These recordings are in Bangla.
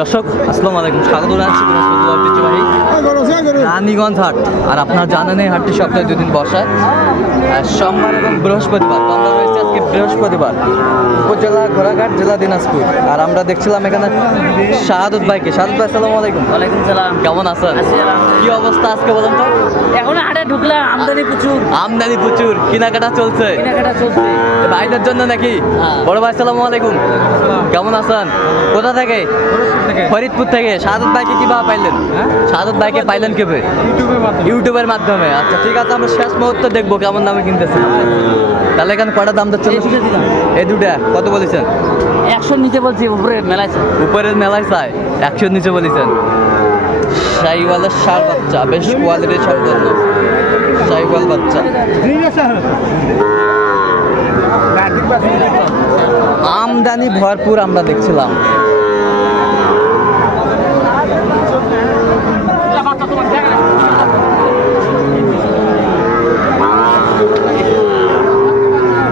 দর্শক আসসালামু আলাইকুম। স্বাগত জানাচ্ছি ঐতিহ্যবাহী রানীগঞ্জ হাট। আর আপনারা জানেন এই হাটটি সপ্তাহে দুদিন বসায় আর সোমবার এবং বৃহস্পতিবার তো আমরা রয়েছে আজকে বৃহস্পতিবার। উপজেলা ঘোড়াঘাট জেলা দিনাজপুর। আর আমরা দেখছিলাম এখানে শাহাদুত ভাইকে শাহাদুত ভাই আসসালামু আলাইকুম। ওয়ালাইকুম সালাম। কেমন আছেন? কি অবস্থা আজকে বলুন তো? এখন হাটে ঢুকলাম আমদানি প্রচুর। আমদানি প্রচুর। কেনাকাটা চলছে। কেনাকাটা চলছে। ভাইদের জন্য নাকি? হ্যাঁ। বড় ভাই আসসালামু আলাইকুম। কেমন আছেন? কোথা থেকে? ফরিদপুর থেকে? শাহাদুত ভাইকে কীভাবে পাইলেন? শাহাদুত ভাইকে পাইলেন কীভাবে? ইউটিউবের মাধ্যমে। আচ্ছা ঠিক আছে আমরা শেষ মুহূর্তে দেখব কেমন দামে কিনতেছে তাহলে এখানে কয়টা দাম দিচ্ছিল এই দুটো এই দুটা। কত বলেছেন? একশো নিচে বলছি উপরে মেলায় উপরের মেলায় চাই। একশোর নিচে বলেছেন। শাহিওয়ালের সার বাচ্চা বেশ কোয়ালিটির সম্পন্ন শাহিওয়াল বাচ্চা। আমদানি ভরপুর আমরা দেখছিলাম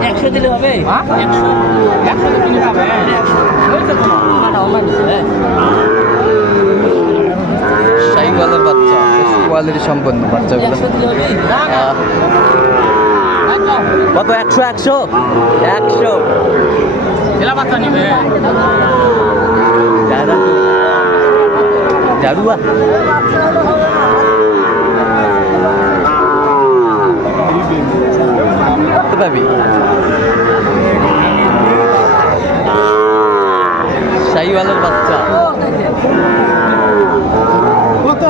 একশো দিলে হবে? একশো একশো তো কিনে পাবে আমারটা online দিছে, হ্যাঁ। শাহিওয়ালের বাচ্চা কোয়ালিটি সম্পন্ন বাচ্চাগুলো। কত? একশো একশো? একশো। জেলা বাচ্চা নিবে। জারুয়া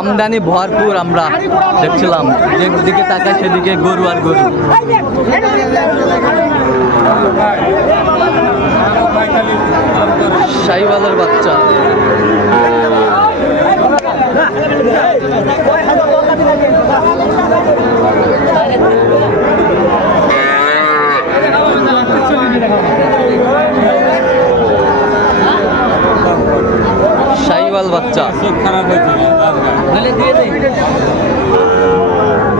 আমদানি ভরপুর আমরা দেখছিলাম। যেদিকে তাকে সেদিকে গরু আর গরু। সাইবালের বাচ্চা। বাচ্চা হলে দিয়ে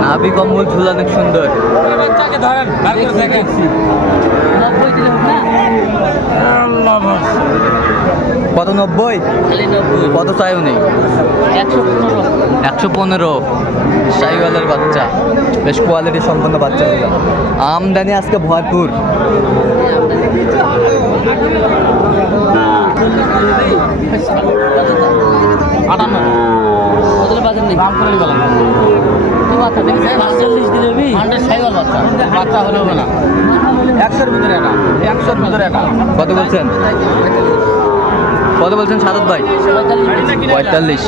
নাভি কম্বল ঝুল অনেক সুন্দর। দেখছি। নব্বই দিলে হবে না? কত নব্বই? কত চাইও নেই একশো পনেরো। শাহিওয়ালের বাচ্চা। বেশ কোয়ালিটি সম্পন্ন বাচ্চাগুলো আমদানি আজকে ভরপুর। আটান্ন করে গেলাম কি বাচ্চা দেখি? পাঁচচল্লিশ দিলে হান্ড্রেড সাইকেল বাচ্চা। বাচ্চা হলে না। একশোর ভিতরে এটা। একশোর ভিতরে কত বলছেন? কত বলছেন সাদত ভাই? পঁয়তাল্লিশ।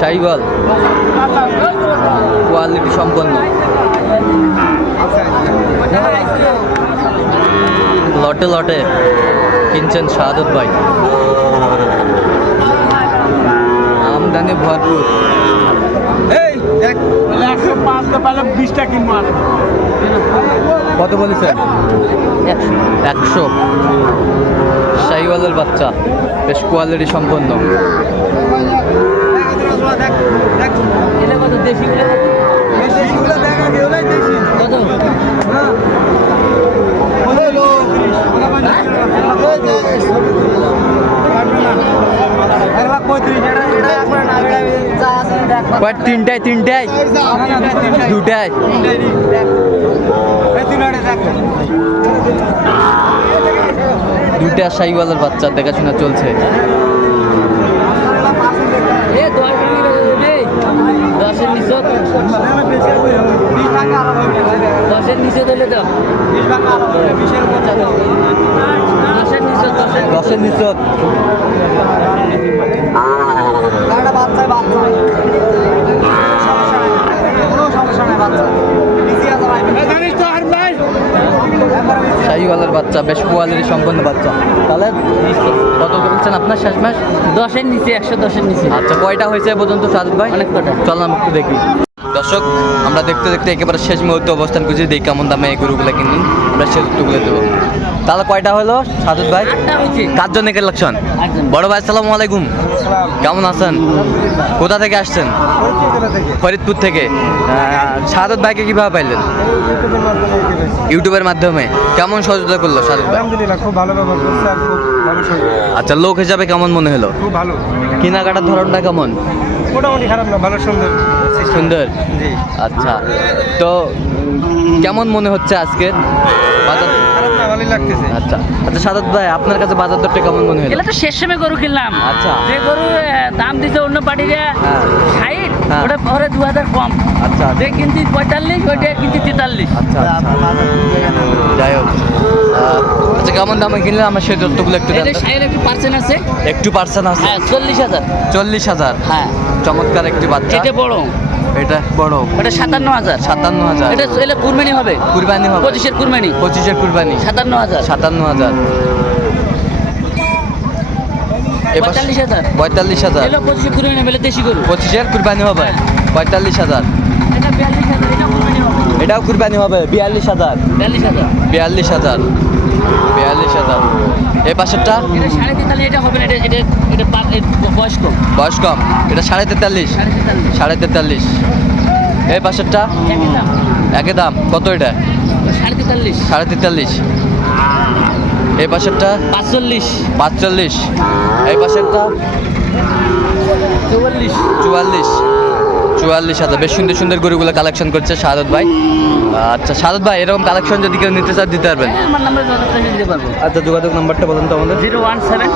শাহিওয়াল কোয়ালিটি সম্পন্ন। লটে লটে কিনছেন শাহাদত ভাই। আমদানি ভরপুর। একশো পাঁচ তো বিশটা কিনবো কত বলেছেন? একশো। একশো শাহিওয়ালের বাচ্চা বেশ কোয়ালিটি সম্পন্ন এলে কত দেশি গুলো কত কয় তিনটায় তিনটায়? দুটায়। দুটা শাহিওয়ালের বাচ্চা দেখাশোনা চলছে। দশের নিচে দশের নিচে দিলে তো দশের নিচে দশের দশের নিচে জানিস তো আর ভাই শাহিওয়ালের বাচ্চা বেশ কোয়ালিটি সম্পন্ন বাচ্চা। তাহলে কত বলছেন আপনার শেষ মাস? দশের নিচে একশো দশের নিচে। আচ্ছা কয়টা হয়েছে পর্যন্ত সাদুদ ভাই? অনেক কটা। চল আমি একটু দেখি। দর্শক আমরা দেখতে দেখতে একেবারে শেষ মুহূর্তে অবস্থান করছি। দেখি কেমন দামে এই গরুগুলো কিনলেন আমরা শেষ তুলে দেবো তাহলে কয়টা হলো? সাদত ভাই? কার জন্য কালেকশন? বড় ভাই সালাম আলাইকুম। কেমন আছেন? কোথা থেকে আসছেন? ফরিদপুর থেকে। সাদত ভাইকে কীভাবে পাইলেন? ইউটিউবের মাধ্যমে। কেমন সহযোগিতা করল সাদত ভাই? খুব ভালো। আচ্ছা লোক হিসাবে কেমন মনে হলো? খুব ভালো। কেনাকাটার ধরনটা কেমন? মোটামুটি খারাপ না ভালো সুন্দর। সুন্দর? আচ্ছা। তো কেমন মনে হচ্ছে আজকে বাজার খারাপ না ভালোই লাগতেছে। আচ্ছা। আচ্ছা সাদত ভাই আপনার কাছে বাজার দরটা কেমন মনে হলো? এগুলো তো শেষ সময় গরু কিনলাম। আচ্ছা। যে গরু দাম দিতে অন্য পার্টিরা হ্যাঁ। ষাট হ্যাঁ। ওটা ওরে দু হাজার কম। আচ্ছা। যে কিনছি পঁয়তাল্লিশ ওইটা কিনছি তেতাল্লিশ। আচ্ছা আচ্ছা। যাই হোক। আচ্ছা কেমন দামে কিনলে আমার সেই তথ্যগুলো একটু এটা একটু পার্সেন্ট আছে। একটু পার্সেন্ট আছে। হ্যাঁ চল্লিশ হাজার। চল্লিশ হাজার। হ্যাঁ। চমৎকার একটি বাচ্চা। এটা বড়। এটা বড়। ওটা সাতান্ন হাজার। সাতান্ন হাজার। এটা এলে কুরবানি হবে? কুরবানি হবে। পঁচিশের কুরবানি? পঁচিশের কুরবানি। সাতান্ন হাজার। সাতান্ন হাজার। পঁয়তাল্লিশ হাজার। পঁয়তাল্লিশ হাজার। পঁচিশের কুরবানি হবে দেশি গরু। পঁচিশের কুরবানি হবে। পঁয়তাল্লিশ হাজার। এটা এটা এটাও কুরবানি হবে। বিয়াল্লিশ হাজার। বিয়াল্লিশ হাজার। বিয়াল্লিশ হাজার। বিয়াল্লিশ হাজার। এই পাশেরটা বয়স কম। এটা সাড়ে তেতাল্লিশ? সাড়ে তেতাল্লিশ। এই পাশেরটা একই দাম। কত এটা? সাড়ে তেতাল্লিশ। সাড়ে তেতাল্লিশ। এই পাশেরটা পাঁচচল্লিশ। পাঁচচল্লিশ। এই পাশেরটা চুয়াল্লিশ। চুয়াল্লিশ। চুয়াল্লিশ হাজার। বেশ সুন্দর সুন্দর গরুগুলো কালেকশন করছে শারদ ভাই। আচ্ছা শারদ ভাই এরকম কালেকশন যদি কেউ নিতে চান দিতে পারবেন। হ্যাঁ, আমার নাম্বার দিতে পারব। আচ্ছা যোগাযোগ নাম্বারটা বলুন তো আমাদের। জিরো ওয়ান সেভেন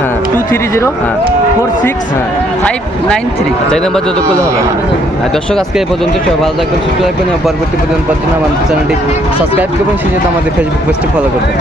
হ্যাঁ। টু থ্রি জিরো হ্যাঁ। ফোর সিক্স হ্যাঁ। Five nine three. চাই নাম্বার যোগাযোগ করলে হবে। দর্শক আজকে এই পর্যন্ত সবাই ভালো থাকবেন সুস্থ থাকবেন পরবর্তী পর্যন্ত আমাদের চ্যানেলটি সাবস্ক্রাইব করবেন সেই জন্য আমাদের ফেসবুক পেজটি ফলো করবেন।